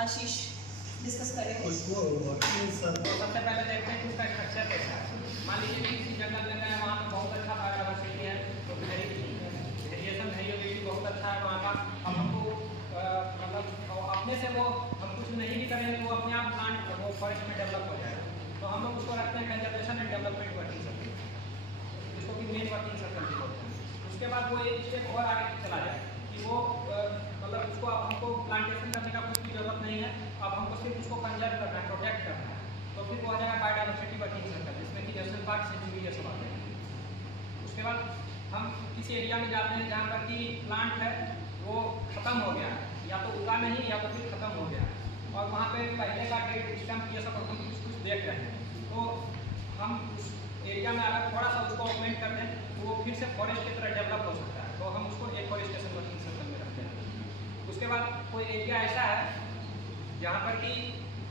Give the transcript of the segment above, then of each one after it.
आशीष discuss करेंगे। सबसे पहले देखते हैं कि उसका स्ट्रक्चर कैसा है। मान लीजिए कि किसी जंगल में गए, वहाँ पर बहुत अच्छा बायोडाइवर्सिटी है, तो वेरिएशन वेरिएबिलिटी बहुत अच्छा है वहाँ का। अब हमको मतलब अपने से वो हम कुछ नहीं भी करेंगे तो वो अपने आप प्लांट वो फॉरेस्ट में डेवलप हो जाएगा। तो हम लोग उसको रखते हैं conservation and development working circle, जिसको कि मेन वर्किंग सर्कल भी बोलते हैं। उसके बाद वो एक स्टेप और आगे चला जाए कि वो मतलब उसको अब हमको प्लांटेशन करने का कुछ भी जरूरत नहीं है, अब हमको सिर्फ उसको कंजर्व करना है, प्रोटेक्ट करना है। तो फिर वो आ जाएगा बायोडाइवर्सिटी वर्किंग सर्कल, जिसमें कि नेशनल पार्क सेंचुरी ये सब आते हैं। उसके बाद हम किसी एरिया में जाते हैं जहाँ पर कि प्लांट है वो ख़त्म हो गया, या तो उगा नहीं या तो फिर ख़त्म हो गया, और वहाँ पे पहले का डेट स्टम्प ये सब हम कुछ देख रहे हैं। तो हम उस एरिया में अगर थोड़ा सा उसको ऑगमेंट कर दें तो वो फिर से फॉरेस्ट की तरह डेवलप हो सकता है, तो हम उसको एफॉरेस्टेशन वर्किंग सर्कल में रखते हैं। उसके बाद कोई एरिया ऐसा है जहाँ पर कि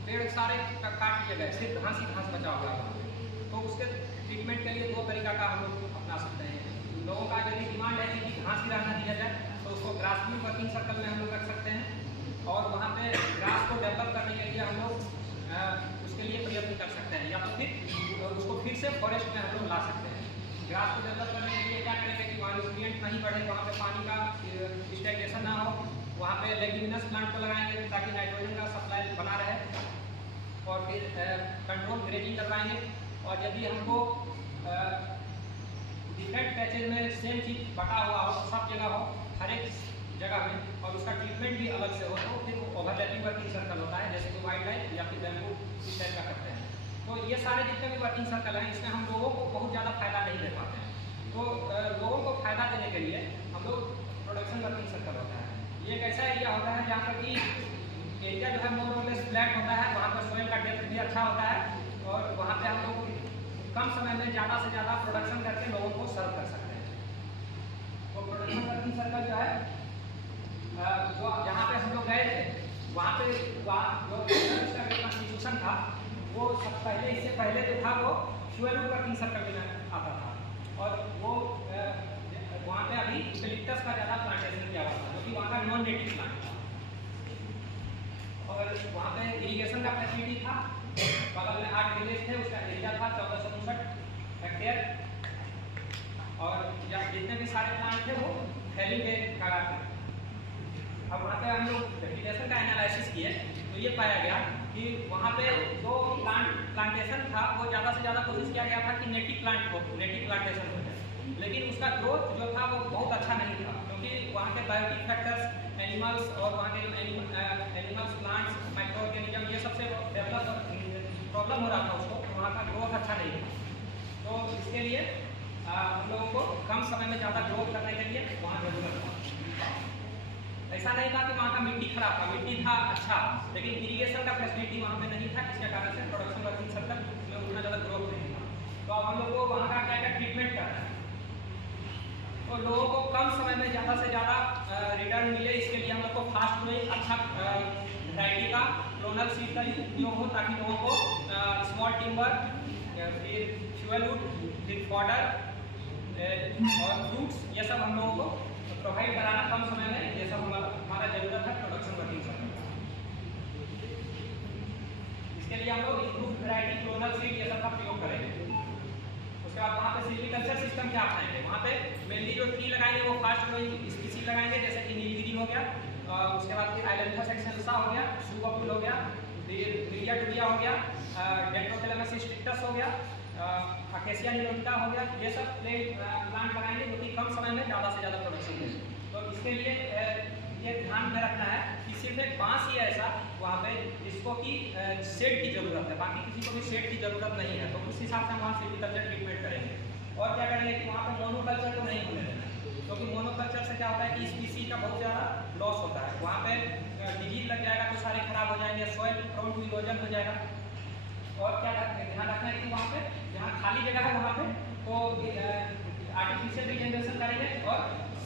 पेड़ सारे काट दिए गए, सिर्फ घास ही घास बचा हुआ है, तो उसके ट्रीटमेंट के लिए दो तरीका का हम लोग अपना सकते हैं। लोगों का यदि डिमांड है कि घास ही रहना दिया जाए तो उसको ग्रासरूट वर्किंग सर्कल में हम लोग रख सकते हैं, और वहाँ पे ग्रास को डेवलप करने के लिए हम लोग उसके लिए प्रयत्न कर सकते हैं, या तो फिर उसको फिर से फॉरेस्ट में हम लोग ला सकते हैं। ग्रास को डेवलप करने के लिए क्या करेंगे कि वहाँ न्यूट्रिएंट नहीं बढ़े, वहाँ पे पानी का स्टैग्नेशन ना हो, वहाँ पे लेग्यूमिनस प्लांट को लगाएंगे ताकि नाइट्रोजन का सप्लाई बना रहे, और फिर कंट्रोल ग्रेजिंग करवाएंगे। और यदि हमको डिफरेंट पैचेज में सेम चीज़ बटा हुआ हो, सब जगह हो, हर एक जगह में, और उसका ट्रीटमेंट भी अलग से हो, तो फिर ओवरलैपिंग वर्किंग सर्कल होता है, जैसे कि वाइल्ड लाइफ या फिर बैम्बू इस टाइप का करते हैं। तो ये सारे जितने भी वर्किंग सर्कल हैं इसमें हम लोगों को बहुत ज़्यादा फायदा नहीं दे पाते हैं। तो लोगों को फायदा देने के लिए हम लोग प्रोडक्शन वर्किंग सर्कल होता है। ये एक ऐसा एरिया होता है जहाँ पर कि एरिया जो है मोर और लेस फ्लैट होता है, वहाँ पर सोइल का डेप्थ भी अच्छा होता है, और वहाँ पे हम लोग कम समय में ज़्यादा से ज़्यादा प्रोडक्शन करके लोगों को सर्व कर सकते हैं। तो प्रोडक्शन वर्किंग सर्कल जो है जो जहाँ पे हम लोग गए थे वहाँ पे जो कॉन्स्टिट्यूशन था वो सब पहले, इससे पहले जो था वो फ्यूल वर्किंग सर्कल में आता था, और वो वहाँ पे अभी यूकेलिप्टस का ज़्यादा प्लांटेशन किया हुआ था, जो कि वहाँ का नॉन नेटिव प्लांट था, और वहाँ पे इरीगेशन का फैसिलिटी था। बगल में 8 विलेज थे, उसका एरिया था 1459 हेक्टेयर, और जितने भी सारे प्लांट थे वो फैली के कागज थे। अब वहाँ पे हम लोग वेजिटेशन का एनालिसिस किए तो ये पाया गया कि वहाँ पे जो प्लांटेशन था वो ज़्यादा से ज़्यादा कोशिश किया गया था कि नेटिव प्लांटेशन हो जाए, लेकिन उसका ग्रोथ जो था वो बहुत अच्छा नहीं था, क्योंकि वहाँ के बायोटिक फैक्टर्स, एनिमल्स, और वहाँ के जो एनिमल्स, प्लांट्स, माइक्रो ऑर्गेनिज्म, ये सबसे डेवलप प्रॉब्लम हो रहा था उसको, तो वहाँ का ग्रोथ अच्छा नहीं था। तो इसके लिए हम लोगों को कम समय में ज़्यादा ग्रोथ करने के लिए वहाँ जरूरत था। ऐसा नहीं था कि वहाँ का मिट्टी खराब था, मिट्टी था अच्छा, लेकिन इरीगेशन का फैसिलिटी वहाँ पे नहीं था, जिसके कारण से प्रोडक्शन वर्किंग सर्कल में उतना ज़्यादा ग्रोथ नहीं था। तो अब हम लोग को वहाँ का क्या क्या ट्रीटमेंट करना है, तो लोगों को कम समय में ज़्यादा से ज़्यादा रिटर्न मिले, इसके लिए हम लोग को फास्ट ग्रोइंग अच्छा वैरायटी का क्लोनल सीड का उपयोग हो, ताकि लोगों को स्मॉल टिम्बर, फिर फ्यूल वुड, फिर फॉडर और फ्रूट्स, ये सब हम लोगों को प्रोवाइड कराना कम समय में, ये सब हमारा जरूरत है प्रोडक्शन वर्किंग सर्कल का। इसके लिए हम लोग इम्प्रूव वैरायटी, क्लोनल सीड, ये सब का प्रयोग करेंगे। उसके बाद वहाँ पे सिल्वीकल्चर सिस्टम क्या अपनाएंगे, वहाँ पे मेनली जो ट्री लगाएंगे वो फास्ट ग्रोइंग स्पीसीज लगाएंगे, जैसे कि नीलगिरी हो गया, उसके बाद फिर आइलैंथस एक्सेलेसा हो गया, सुगोपुल हो गया, फिर विलिया टुलिया हो गया, डेंड्रोकैलेमस स्ट्रिक्टस हो गया, अकेसिया निलोटिका हो गया, ये सब प्लांट लगाएंगे जो कि कम समय में ज़्यादा से ज़्यादा प्रोडक्शन दें। तो इसके लिए ये ध्यान में रखना है कि सिर्फ एक बांस ही ऐसा वहाँ पे जिसको कि शेड की ज़रूरत है, बाकी किसी को भी शेड की ज़रूरत नहीं है, तो उस हिसाब से हम वहाँ सिल्वीकल्चर ट्रीटमेंट करेंगे। और क्या करेंगे कि वहाँ पर मोनोकल्चर को नहीं होने देना, क्योंकि मोनोकल्चर से क्या होता है कि स्पीसी का बहुत ज़्यादा लॉस होता है, वहाँ पे डिजीज लग जाएगा तो सारे खराब हो जाएंगे, सॉइल प्रोन टू इरोजन हो जाएगा। और क्या ध्यान रखना है कि वहाँ पे जहाँ खाली जगह है वहाँ पे तो आर्टिफिशियल रिजेनरेशन करेंगे, और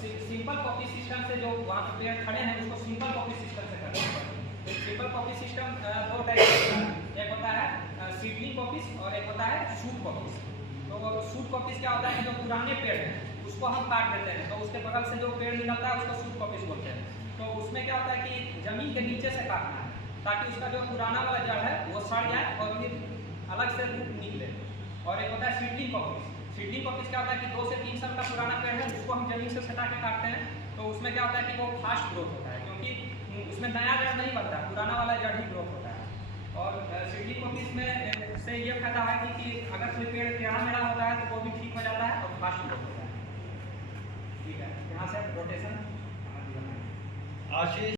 सिंपल कॉपी सिस्टम से जो वहाँ पे पेड़ खड़े हैं उसको सिंपल कॉपी सिस्टम से करेंगे। तो सिंपल कॉपी सिस्टम दो टाइप का होता है, एक होता है सीडलिंग कॉपीज और एक होता है शूट कॉपीज। तो शूट कॉपीज क्या होता है, जो पुराने पेड़ हैं उसको हम काट देते हैं, तो उसके बगल से जो पेड़ निकलता है उसको शूट कॉपीज बोलते हैं। तो उसमें क्या होता है कि जमीन के नीचे से काटना है, ताकि उसका जो पुराना वाला जड़ है वो सड़ जाए और फिर अलग से रूट निकले। और एक होता है सीडलिंग कॉपीज। सीडलिंग कॉपीज क्या होता है कि 2 से 3 साल का पुराना पेड़ है, उसको हम जमीन से सटा के काटते हैं, तो उसमें क्या होता है कि वो फास्ट ग्रोथ होता है, क्योंकि उसमें नया जड़ नहीं बनता, पुराना वाला जड़ ही ग्रोथ होता है। और सीडलिंग कॉपीज में से ये फायदा है कि अगर कोई पेड़ टेढ़ा मेढ़ा होता है तो वो भी ठीक हो जाता है और फास्ट ग्रोथ होता है। ठीक है, यहाँ से रोटेशन आशीष